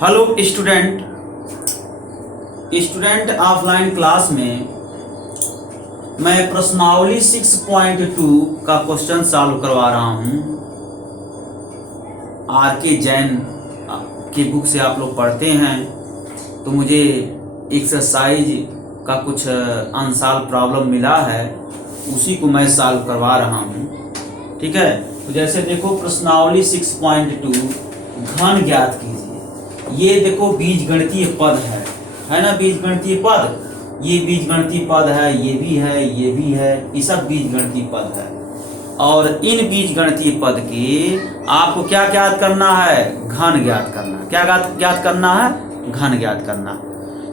Hello student offline class में मैं प्रश्नावली 6.2 का क्वेश्चन सॉल्व करवा रहा हूँ। आर.के. जैन की बुक से आप लोग पढ़ते हैं तो मुझे एक्सरसाइज का कुछ अनसॉल्व प्रॉब्लम मिला है, उसी को मैं सॉल्व करवा रहा हूँ। ठीक है, तो जैसे देखो प्रश्नावली 6.2 घन ज्ञात कीजिए। ये देखो बीजगणितीय पद है ना, बीजगणितीय पद, ये बीजगणितीय पद है, ये भी है, ये भी है, ये सब बीजगणितीय पद है। और इन बीजगणितीय पद के आपको क्या ज्ञात करना है? घन ज्ञात करना। क्या ज्ञात करना है? घन ज्ञात करना।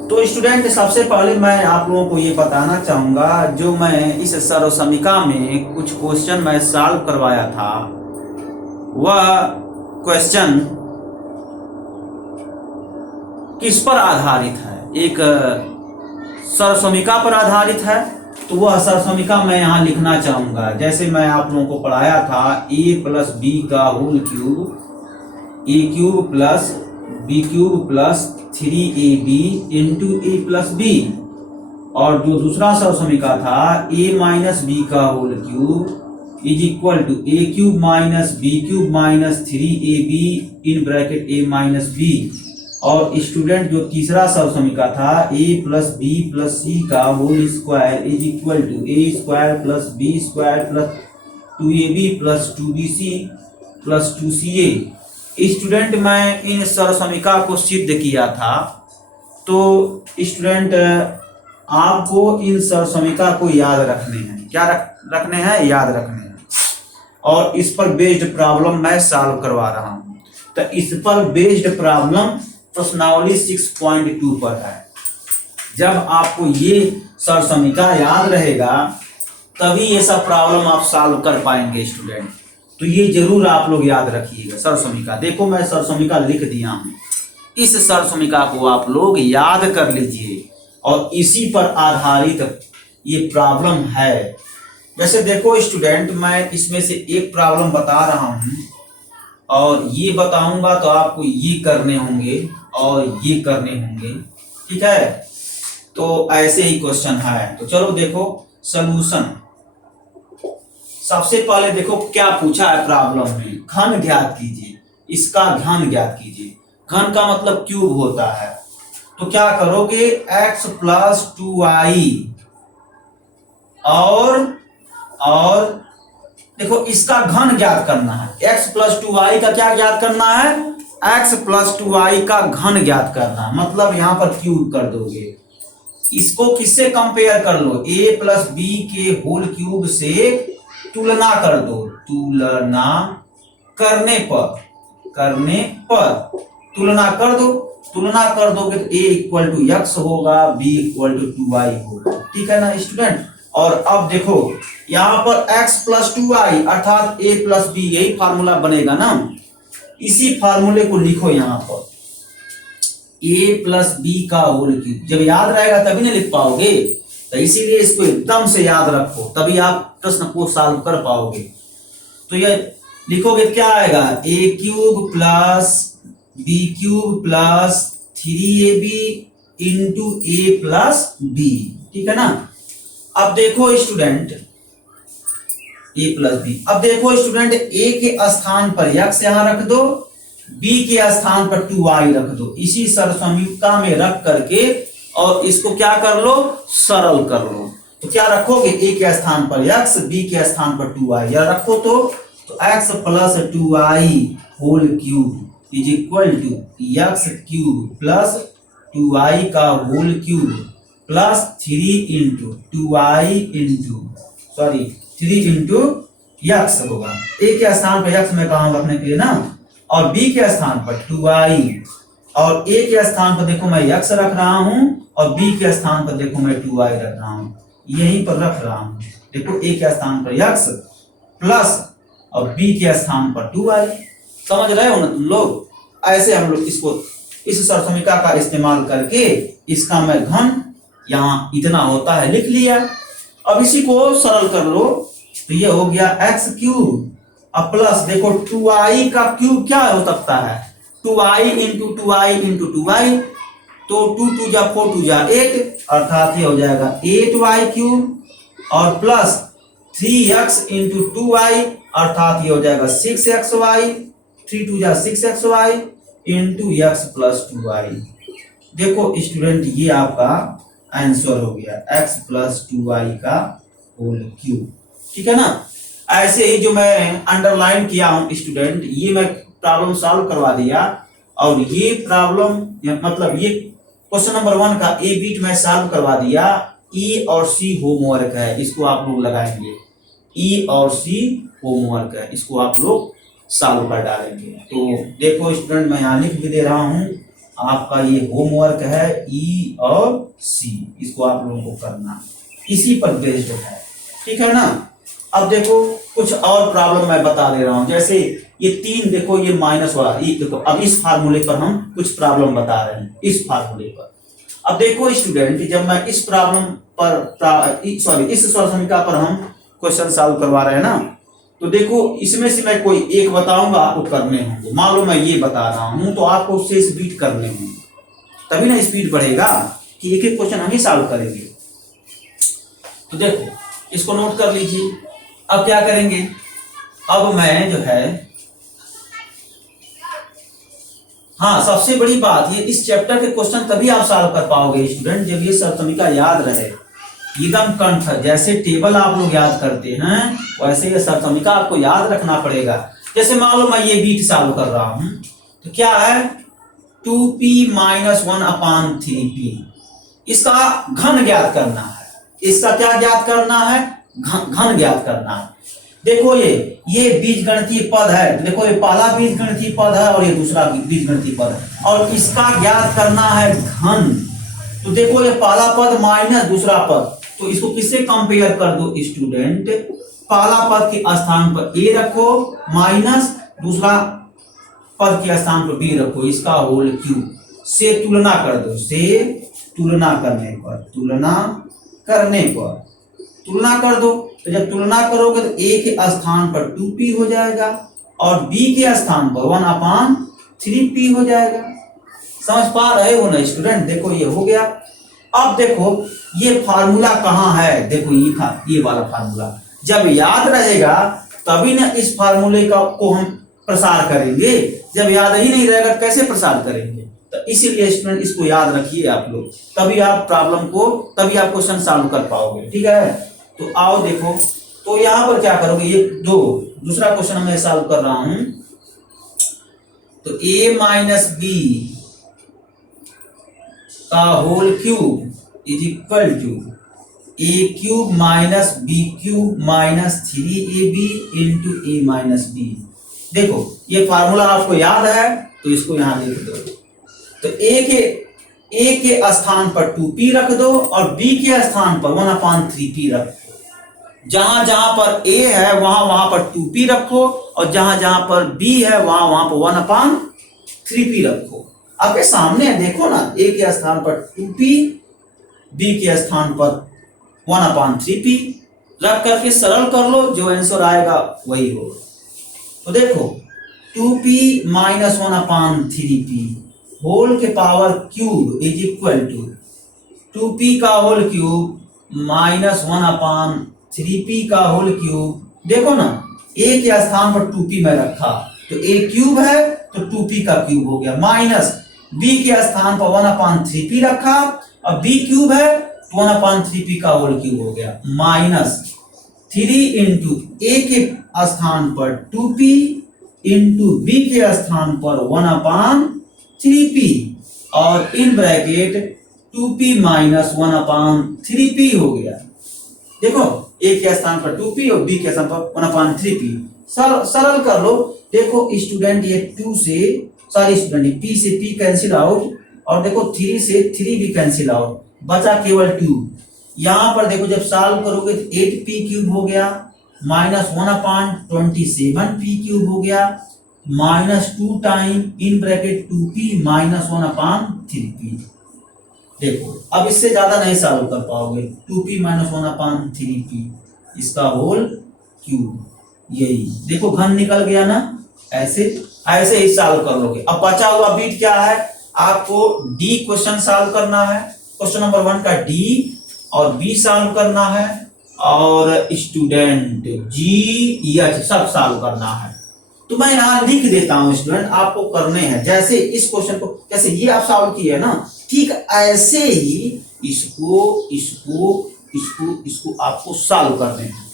तो स्टूडेंट सबसे पहले मैं आप लोगों को ये बताना चाहूँगा, जो मैं इस सर्वसमीका में कुछ क्वेश्चन मैं सॉल्व करवाया था, वह क्वेश्चन किस पर आधारित है? एक सर्वसमीका पर आधारित है। तो वह सर्वसमीका मैं यहाँ लिखना चाहूँगा। जैसे मैं आप लोगों को पढ़ाया था a प्लस बी का whole cube, A cube plus B cube plus 3ab into A plus B. और जो दूसरा सर्वसमीका था a माइनस बी का whole cube is equal to A cube minus B cube minus 3ab in bracket a minus B. और student जो तीसरा सर्वसमीका था a plus B plus C का whole square is equal to A square plus B square plus 2ab plus 2bc plus 2ca। Student मैं इन सर्वसमीका को सिद्ध किया था। तो स्टूडेंट आपको इन सर्वसमीका को याद रखने हैं। क्या रखने हैं? याद रखने हैं। और इस पर बेस्ड प्रॉब्लम मैं सॉल्व करवा रहा हूँ। तो इस पर बेस्ड प्रॉब्लम प्रश्नावली 6.2 पर है। जब आपको ये सर्वसमीका याद रहेगा तभी ये सब प्रॉब्लम आप सॉल्व कर पाएंगे स्टूडेंट। तो ये जरूर आप लोग याद रखिएगा सर्वसमीका। देखो मैं सर्वसमीका लिख दिया हूँ, इस सर्वसमीका को आप लोग याद कर लीजिए और इसी पर आधारित ये प्रॉब्लम है। जैसे देखो स्टूडेंट मैं इसमें से एक प्रॉब्लम बता रहा हूँ और ये बताऊंगा तो आपको ये करने होंगे और ये करने होंगे। ठीक है, तो ऐसे ही क्वेश्चन है। तो चलो देखो सॉल्यूशन। सबसे पहले देखो क्या पूछा है प्रॉब्लम में, घन ज्ञात कीजिए। इसका घन ज्ञात कीजिए। घन का मतलब क्यूब होता है। तो क्या करोगे, x प्लस 2i और देखो इसका घन ज्ञात करना है। x प्लस 2i का क्या ज्ञात करना है? x प्लस 2i का घन ज्ञात करना, मतलब यहां पर क्यूब कर दोगे। इसको किससे कंपेयर कर लो? a प्लस बी के होल क्यूब से तुलना कर दो। तुलना करने पर तुलना कर दो। तुलना कर दोगे तो a इक्वल टू x होगा, b इक्वल टू 2i होगा। ठीक है ना स्टूडेंट। और अब देखो यहाँ पर x प्लस 2i अर्थात a प्लस बी, यही फार्मूला बनेगा ना। इसी फार्मूले को लिखो यहाँ पर, a प्लस बी का होल क्यूब। जब याद रहेगा तभी ना लिख पाओगे, तो इसीलिए इसको एकदम से याद रखो, तभी आप प्रश्न को सॉल्व कर पाओगे। तो ये लिखोगे क्या आएगा? a cube plus B cube plus 3ab into a plus B. ठीक है ना। अब देखो स्टूडेंट a प्लस बी। अब देखो स्टूडेंट a के स्थान पर x यहां रख दो, b के स्थान पर 2i रख दो। इसी सर्वसमीका में रख करके और इसको क्या कर लो? सरल कर लो। तो क्या रखोगे? a के स्थान पर x, b के स्थान पर 2i या रखो तो x plus 2i whole cube is equal to x cube plus 2i का whole cube plus 3 into 2i into 3 into x होगा। a के स्थान पर x मैं कहा रखने के लिए ना, और b के स्थान पर 2i, और a के स्थान पर देखो मैं x रख रहा हूं और b के स्थान पर देखो मैं 2i रख रहा हूं, यहीं पर रख रहा हूं। देखो a के स्थान पर x प्लस और b के स्थान पर 2i। समझ रहे हो ना तुम लोग? ऐसे हम लोग इसको इस सर्वसमीका का इस्तेमाल करके इसका मैं घन यहाँ इतना होता है लिख लिया। अब इसी को सरल कर लो तो ये हो गया x क्यूब अब प्लस देखो 2i का क्यूब क्या हो सकता है? 2i into 2i into 2i, तो 2 2 जा 4 2 जा 8, अर्थात ये हो जाएगा 8y क्यूब, और प्लस 3x इंटू 2y, अर्थात ये हो जाएगा 6xy, 3 2 जा 6xy into x plus 2y। देखो स्टूडेंट ये आपका आंसर हो गया x प्लस 2y का होल क्यूब, ठीक है ना। ऐसे ही जो मैं अंडरलाइन किया हूं स्टूडेंट, ये मैं प्रॉब्लम सॉल्व करवा दिया, और ये प्रॉब्लम मतलब ये क्वेश्चन नंबर 1 का ए बीट में सॉल्व करवा दिया। ई और सी होमवर्क है, इसको आप लोग लगाएंगे। ई और सी होमवर्क है, इसको आप लोग सॉल्व कर डालेंगे। तो देखो स्टूडेंट मैं यहाँ लिख भी दे रहा हूँ, आपका ये होमवर्क है ई और सी, इसको आप लोगों को करना, इसी पर बेस्ड है, ठीक है ना। अब देखो कुछ और प्रॉब्लम मैं बता दे रहा हूँ, जैसे ये 3 देखो ये माइनस वाला, ये देखो अब इस फार्मूले पर हम कुछ प्रॉब्लम बता रहे हैं, इस फार्मूले पर। अब देखो स्टूडेंट जब मैं इस प्रॉब्लम पर इस समीकरण पर हम क्वेश्चन सॉल्व करवा रहे हैं ना, तो देखो इसमें से मैं कोई एक बताऊंगा, आपको करने होंगे। मान लो मैं ये बता रहा हूं, तो आपको उससे स्पीड करने होंगे, तभी ना स्पीड बढ़ेगा कि एक एक क्वेश्चन हम ही सॉल्व करेंगे। तो देखो इसको नोट कर लीजिए। अब क्या करेंगे, अब मैं जो है, हाँ सबसे बड़ी बात ये इस चैप्टर के क्वेश्चन तभी आप सॉल्व कर पाओगे स्टूडेंट जब ये समीकरण याद रहे एकदम कंठ। जैसे टेबल आप लोग याद करते हैं वैसे ये समीकरण आपको याद रखना पड़ेगा। जैसे मान लो मैं ये बीट सॉल्व कर रहा हूं, तो क्या है 2p माइनस 1/3p, इसका घन ज्ञात करना है। इसका क्या ज्ञात करना है, घन ज्ञात करना है। देखो ये बीजगणितीय पद है, देखो ये पहला बीजगणितीय पद है और ये दूसरा बीजगणितीय पद है, और इसका ज्ञात करना है घन। तो देखो ये पहला पद माइनस दूसरा पद, तो इसको किससे कंपेयर कर दो स्टूडेंट, पहला पद के स्थान पर a रखो माइनस दूसरा पद के स्थान पर b रखो, इसका होल क्यूब से तुलना कर दो, से तुलना करने पर, तुलना कर दो। तो जब तुलना करोगे तो a के स्थान पर 2p हो जाएगा और b के स्थान पर 1/3p हो जाएगा। समझ पा रहे हो ना स्टूडेंट। देखो ये हो गया। अब देखो ये फार्मूला कहाँ है, देखो ये वाला फार्मूला जब याद रहेगा तभी ना इस फार्मूले को हम प्रसार करेंगे। जब याद ही नहीं रहेगा कैसे प्रसार करेंगे। तो इसीलिए स्टूडेंट इसको याद रखिए आप लोग, तभी आप क्वेश्चन सॉल्व कर पाओगे, ठीक है। तो आओ देखो, तो यहां पर क्या करोगे, ये दूसरा क्वेश्चन मैं सॉल्व कर रहा हूं। तो a माइनस बी का whole cube is equal to a cube minus B cube minus 3ab into a minus B. देखो ये फार्मूला आपको याद है तो इसको यहां लिख दो। तो a के स्थान पर 2p रख दो और b के स्थान पर 1/3p रख दो। जहां जहां पर a है वहां पर 2p रखो और जहां जहां पर b है वहां पर 1/3p रखो। आपके सामने देखो ना, a के स्थान पर 2p, b के स्थान पर 1/3p रख करके सरल कर लो, जो आंसर आएगा वही होगा। तो देखो 2p माइनस 1/3p होल के power cube is equal to 2p का होल क्यूब माइनस 1/3p का होल क्यूब। देखो ना a के स्थान पर 2p में रखा तो a क्यूब है तो 2p का क्यूब हो गया, माइनस b के स्थान पर 1/3p रखा और b क्यूब है तो 1/3p का होल क्यूब हो गया, माइनस 3 इंटू a के स्थान पर 2p इंटू b के स्थान पर 1/3p और in bracket 2p minus 1/3p हो गया। देखो a के स्थान पर 2p और b के स्थान पर 1/3p सरल कर लो। देखो स्टूडेंट ये 2 से स्टूडेंट p से p कैंसिल आउट और देखो 3 से 3 भी कैंसिल आउट, बचा केवल 2। यहां पर देखो जब सॉल्व करोगे तो 8p क्यूब हो गया माइनस 1/27p क्यूब हो गया minus 2 time in bracket 2p minus 1/3p। देखो अब इससे ज्यादा नहीं सॉल्व कर पाओगे, 2p माइनस 1/3p इसका होल क्यूब। यही देखो घन निकल गया ना, ऐसे ऐसे ही सॉल्व कर लोगे। अब बचा हुआ बीट क्या है, आपको डी क्वेश्चन सॉल्व करना है, क्वेश्चन नंबर 1 का डी, और बी सॉल्व करना है, और स्टूडेंट जी एच सब सॉल्व करना है। तो मैं यहाँ लिख देता हूं स्टूडेंट, आपको करने हैं जैसे इस क्वेश्चन को, जैसे ये आप सॉल्व किए ना, ठीक ऐसे ही इसको इसको इसको इसको आपको सॉल्व करने हैं।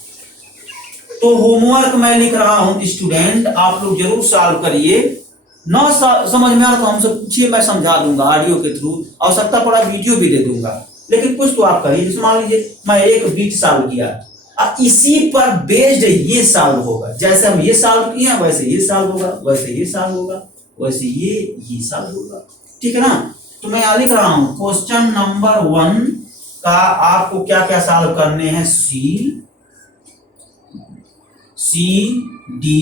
तो होमवर्क मैं लिख रहा हूं स्टूडेंट, आप लोग जरूर सॉल्व करिए। ना समझ में आ रहा तो हमसे पूछिए, मैं समझा दूंगा ऑडियो के थ्रू, आवश्यकता पड़ा वीडियो भी दे दूंगा, लेकिन कुछ तो आप करिए। जैसे मान लीजिए मैं एक बीट सॉल्व किया, इसी पर बेस्ड ये सॉल्व होगा, जैसे हम ये सॉल्व किए हैं वैसे ये सॉल्व होगा, वैसे ये सॉल्व होगा, वैसे ये सॉल्व होगा, ठीक है ना। तो मैं यहां लिख रहा हूं क्वेश्चन नंबर 1 का आपको क्या क्या सॉल्व करने हैं, सी डी,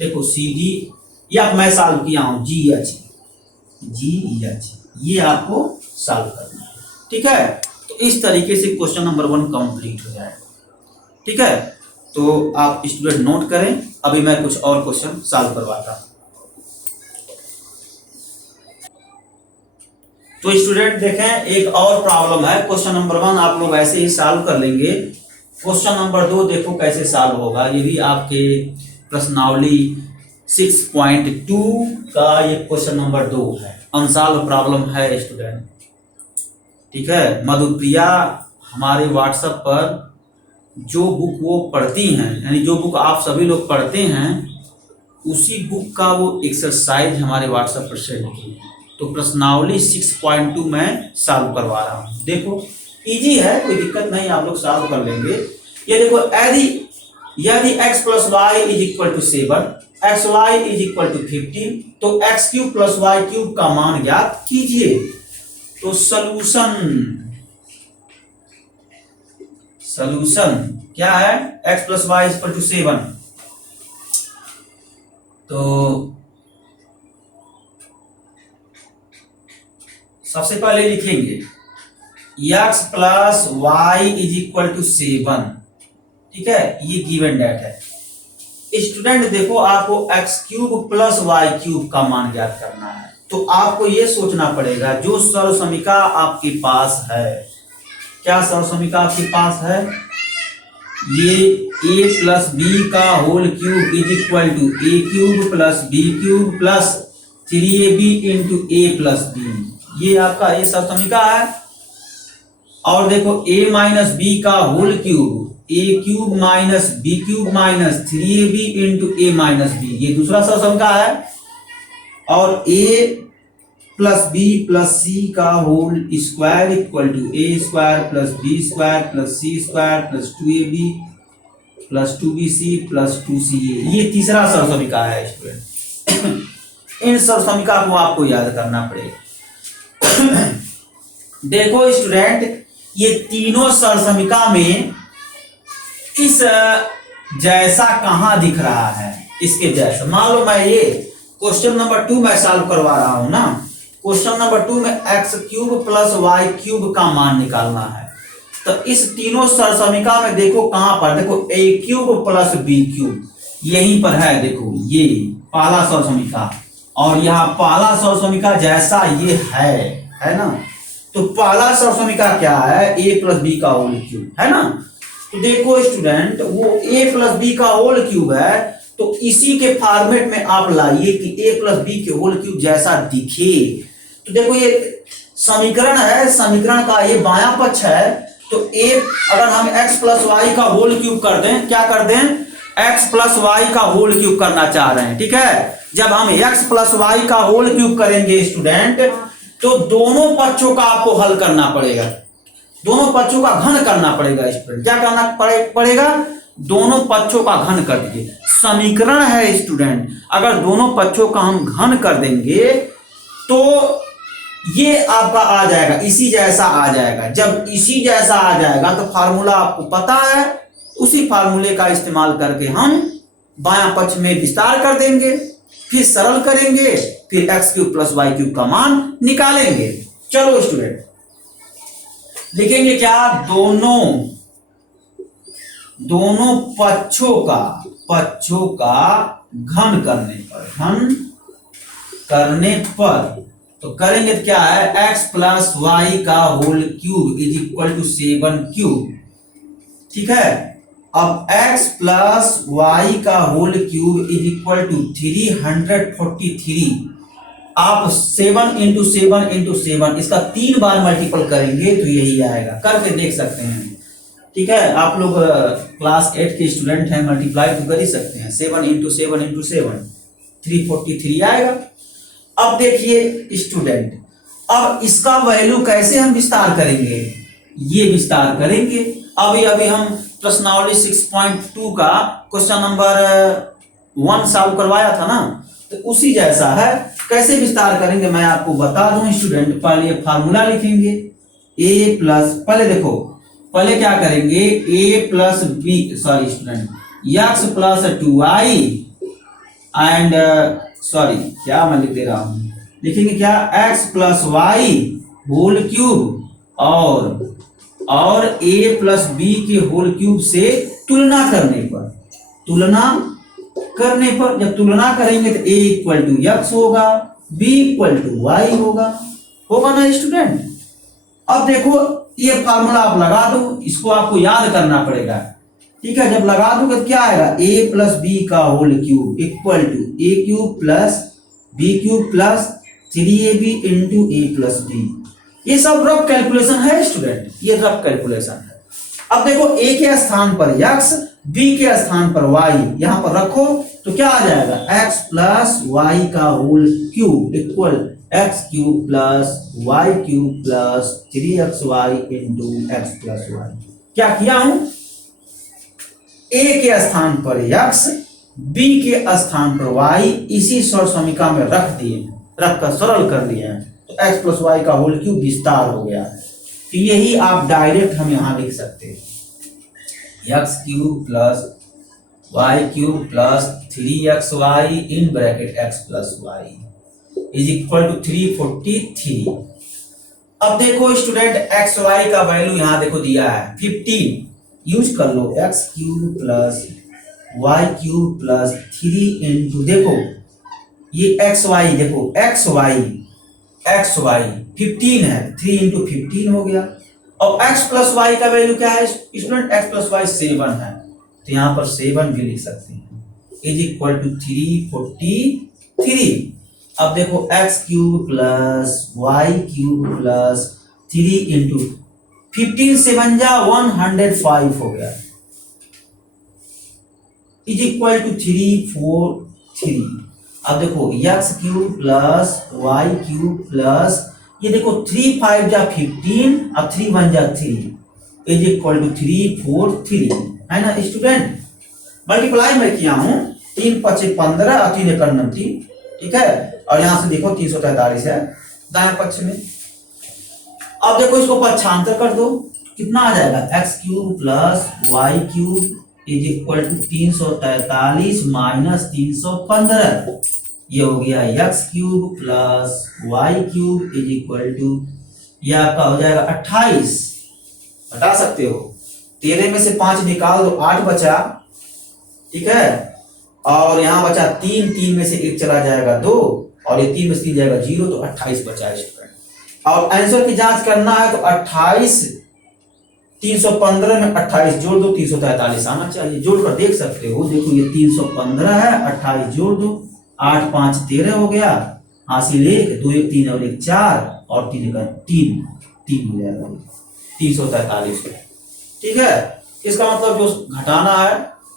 देखो सी डी, या मैं सॉल्व किया हूं जी एच, ये आपको सॉल्व करना है, ठीक है। तो इस तरीके से क्वेश्चन नंबर 1 कंप्लीट हो जाएगा, ठीक है। तो आप स्टूडेंट नोट करें, अभी मैं कुछ और क्वेश्चन सॉल्व करवाता हूं। तो स्टूडेंट देखें, एक और प्रॉब्लम है, क्वेश्चन नंबर 1 आप लोग ऐसे ही सॉल्व कर लेंगे। क्वेश्चन नंबर 2 देखो कैसे सॉल्व होगा, ये भी आपके प्रश्नावली 6.2 का ये क्वेश्चन नंबर 2 है, अनसॉल्व प्रॉब्लम है स्टूडेंट, ठीक है। मधुप्रिया हमारे व्हाट्सएप पर जो बुक वो पढ़ती हैं, यानी जो बुक आप सभी लोग पढ़ते हैं, उसी बुक का वो एक्सरसाइज हमारे व्हाट्सएप पर सेंड की है। तो प्रश्नावली 6.2 में सॉल्व करवा रहा हूं, देखो इजी है, कोई दिक्कत नहीं, आप लोग सॉल्व कर लेंगे। ये देखो, यदि x plus Y is equal to 7, X Y is equal to 15, तो X cube plus Y cube का मान ज्ञात कीजिए। तो सॉल्यूशन क्या है, x plus Y is equal to 7, तो सबसे पहले लिखेंगे x plus Y is equal to 7, ठीक है, ये गिवन डेट है। स्टूडेंट देखो, आपको x cube plus Y cube का मान ज्ञात करना है, तो आपको ये सोचना पड़ेगा जो सर्वसमीका आपके पास है, क्या सर्वसमीका आपके पास है, ये a प्लस बी का whole cube is equal to A cube plus B cube plus 3ab into A plus B, ये आपका ये सर्वसमीका है। और देखो a माइनस बी का whole cube, A cube minus B cube minus 3ab into A minus B, ये दूसरा सर्वसमीका है। और a plus B plus C का whole square equal to A square plus B square plus C square plus 2ab plus 2bc plus 2ca, ये तीसरा सर्वसमीका है student. इन सर्वसमीका को आपको याद करना पड़ेगा। देखो स्टूडेंट, ये तीनों सर्वसमीका में इस जैसा कहां दिख रहा है, इसके जैसा। मान लो मैं ये क्वेश्चन नंबर 2 में सॉल्व करवा रहा हूं ना, क्वेश्चन नंबर 2 में X cube plus Y cube का मान निकालना है, तो इस तीनों सर्वसमीका में देखो कहां पर, देखो ए क्यूब प्लस बी क्यूब यहीं पर है, देखो ये पहला सर्वसमीका, और यहाँ पहला सर्वसमीका जैसा ये है ना। तो पहला सर्वसमीका क्या है, ए प्लस बी का होल क्यूब है ना। तो देखो स्टूडेंट, वो a प्लस बी का होल क्यूब है, तो इसी के फॉर्मेट में आप लाइए कि a प्लस बी के होल क्यूब जैसा दिखे। तो देखो ये समीकरण है, समीकरण का ये बायां पक्ष है, तो a अगर हम x प्लस वाई का होल क्यूब कर दें, क्या कर दें, x प्लस वाई का होल क्यूब करना चाह रहे हैं, ठीक है। जब हम x प्लस वाई का होल क्यूब करेंगे स्टूडेंट, तो दोनों पक्षों का आपको हल करना पड़ेगा, दोनों पक्षों का घन करना पड़ेगा स्टूडेंट। क्या करना पड़ेगा, दोनों पक्षों का घन कर दीजिए। समीकरण है स्टूडेंट, अगर दोनों पक्षों का हम घन कर देंगे तो ये आपका आ जाएगा, इसी जैसा आ जाएगा। जब इसी जैसा आ जाएगा तो फार्मूला आपको पता है, उसी फार्मूले का इस्तेमाल करके हम बायां पक्ष में विस्तार कर देंगे, फिर सरल करेंगे, फिर X cube plus Y cube का मान निकालेंगे। चलो स्टूडेंट, लिखेंगे क्या, दोनों पक्षों का घन करने पर तो करेंगे तो क्या है, x प्लस वाई का whole cube is equal to 7 cube. ठीक है, अब x प्लस वाई का whole cube is equal to 343। आप 7 इंटू 7 इंटू 7 इसका 3 बार मल्टीपल करेंगे तो यही आएगा, करके देख सकते हैं। ठीक है, आप लोग क्लास 8 के स्टूडेंट हैं, मल्टीप्लाई तो कर ही सकते हैं। 7 इंटू 7 इंटू 7 343 आएगा। अब देखिए स्टूडेंट, अब इसका वैल्यू कैसे हम विस्तार करेंगे, ये विस्तार करेंगे। अभी हम प्रश्नावली 6.2 का क्वेश्चन नंबर 1 सॉल्व करवाया था ना, तो उसी जैसा है। कैसे विस्तार करेंगे मैं आपको बता दूं स्टूडेंट। पहले फार्मूला लिखेंगे a प्लस, पहले क्या करेंगे, a plus B, sorry student, x plus 2i and क्या मैं लिख दे रहा हूं, लिखेंगे क्या, x plus Y whole cube और a प्लस बी के होल क्यूब से तुलना करने पर जब तुलना करेंगे तो a इक्वल टू एक्स होगा, b इक्वल टू वाई होगा ना स्टूडेंट। अब देखो ये फार्मूला आप लगा दो, इसको आपको याद करना पड़ेगा। ठीक है, जब लगा दोगे तो क्या आएगा, a प्लस बी का whole cube equal to a cube plus b cube plus 3ab into a plus b। ये सब रफ कैलकुलेशन है स्टूडेंट, ये रफ कैलकुलेशन है। अब देखो a के स्थान पर x, b के स्थान पर y यहां पर रखो तो क्या आ जाएगा, x प्लस वाई का whole cube equal x cube plus y cube plus 3xy into x plus Y. क्या किया हूं, a के स्थान पर x, b के स्थान पर y, इसी स्वर समीकरण में रखकर सरल कर दिए हैं, तो x प्लस वाई का होल क्यूब विस्तार हो गया है। तो यही आप डायरेक्ट हम यहां लिख सकते हैं, x cube plus Y cube plus 3xy in bracket x plus Y is equal to 343। अब देखो स्टूडेंट, एक्स वाई का वैल्यू यहां देखो दिया है 15, यूज कर लो, X cube plus Y cube plus 3 into, देखो ये एक्स वाई, देखो एक्स वाई 15 है, 3 इंटू 15 हो गया। और x प्लस वाई का वैल्यू क्या है स्टूडेंट, x प्लस वाई 7 है, तो यहां पर 7 भी लिख सकते हैं, इज इक्वल टू 343। अब देखो x cube plus Y cube plus 3 into 15 7 जा 105 हो गया, इज इक्वल टू 343। अब देखो x cube plus Y cube plus, ये देखो 3 5 जा 15 और 3 1 जा 3 इज इक्वल टू 343 है ना स्टूडेंट। मल्टीप्लाई में किया हूं, 3 5 15 और 3 1 9 3, ठीक है। और यहां से देखो 343 है दाएं पक्ष में। अब देखो इसको पक्षांतर कर दो, कितना आ जाएगा, x cube plus Y cube is equal to 343 minus 315, ये हो गया x cube plus Y cube is equal to, ये आपका हो जाएगा 28, हटा सकते हो, 13 में से 5 निकाल दो 8 बचा, ठीक है। और यहाँ बचा 3 में से 1 चला जाएगा 2, और ये 3 में से 3 जाएगा 0, तो 28 बचा स्टूडेंट। और आंसर की जांच करना है तो 28 315 में 28 जोड़ दो, 343 आना चाहिए। जोड़ कर देख सकते हो, देखो ये 315 है, 28 जोड़ दो, 8 5 13 हो गया, हासिल 1 2 1 3 और 1 4 और 3 का 3 हो जाएगा 343। ठीक है, इसका मतलब जो घटाना है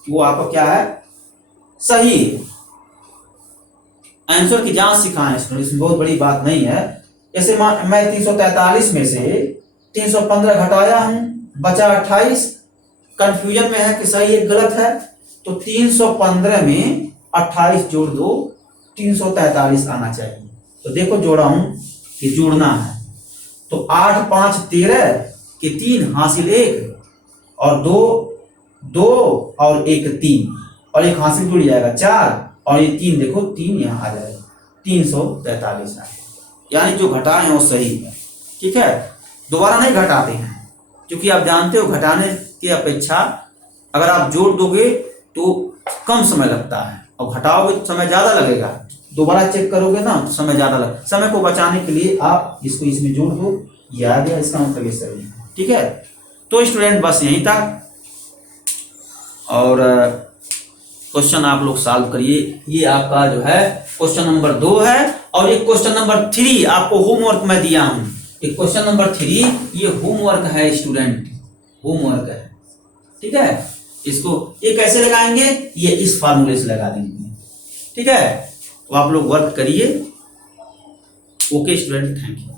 वो आपको क्या है, सही। आंसर की जांच सिखाएं स्टूडेंट, इसमें बहुत बड़ी बात नहीं है। जैसे मैं 343 में से 315 घटाया हूं, बचा 28, कंफ्यूजन में है कि सही है गलत है, तो 315 में 28 जोड़ दो, 343 आना चाहिए। तो देखो जोड़ा हूं कि जोड़ना है, तो 8 5 13 के 3 हासिल 1 और 2 और 1 3 और 1 हासिल जुड़ जाएगा 4 और ये 3 देखो 3 यहाँ आ जाएगा, 343 आए, यानी जो घटाए हैं वो सही है। ठीक है, दोबारा नहीं घटाते हैं, क्योंकि आप जानते हो घटाने की अपेक्षा अगर आप जोड़ दोगे तो कम समय लगता है, और घटाओगे तो समय ज्यादा लगेगा, दोबारा चेक करोगे ना तो समय ज्यादा लगे। समय को बचाने के लिए आप इसको इसमें जोड़ दो, ये आ गया, इसका मतलब ये सही है। ठीक है, तो स्टूडेंट बस यहीं तक, और क्वेश्चन आप लोग सॉल्व करिए। ये आपका जो है क्वेश्चन नंबर 2 है, और ये क्वेश्चन नंबर 3 आपको होमवर्क में दिया हूं। ये क्वेश्चन नंबर 3 ये होमवर्क है स्टूडेंट, होमवर्क है। ठीक है, इसको ये कैसे लगाएंगे, ये इस फार्मूले से लगा देंगे। ठीक है, तो आप लोग वर्क करिए। Okay student, thank you.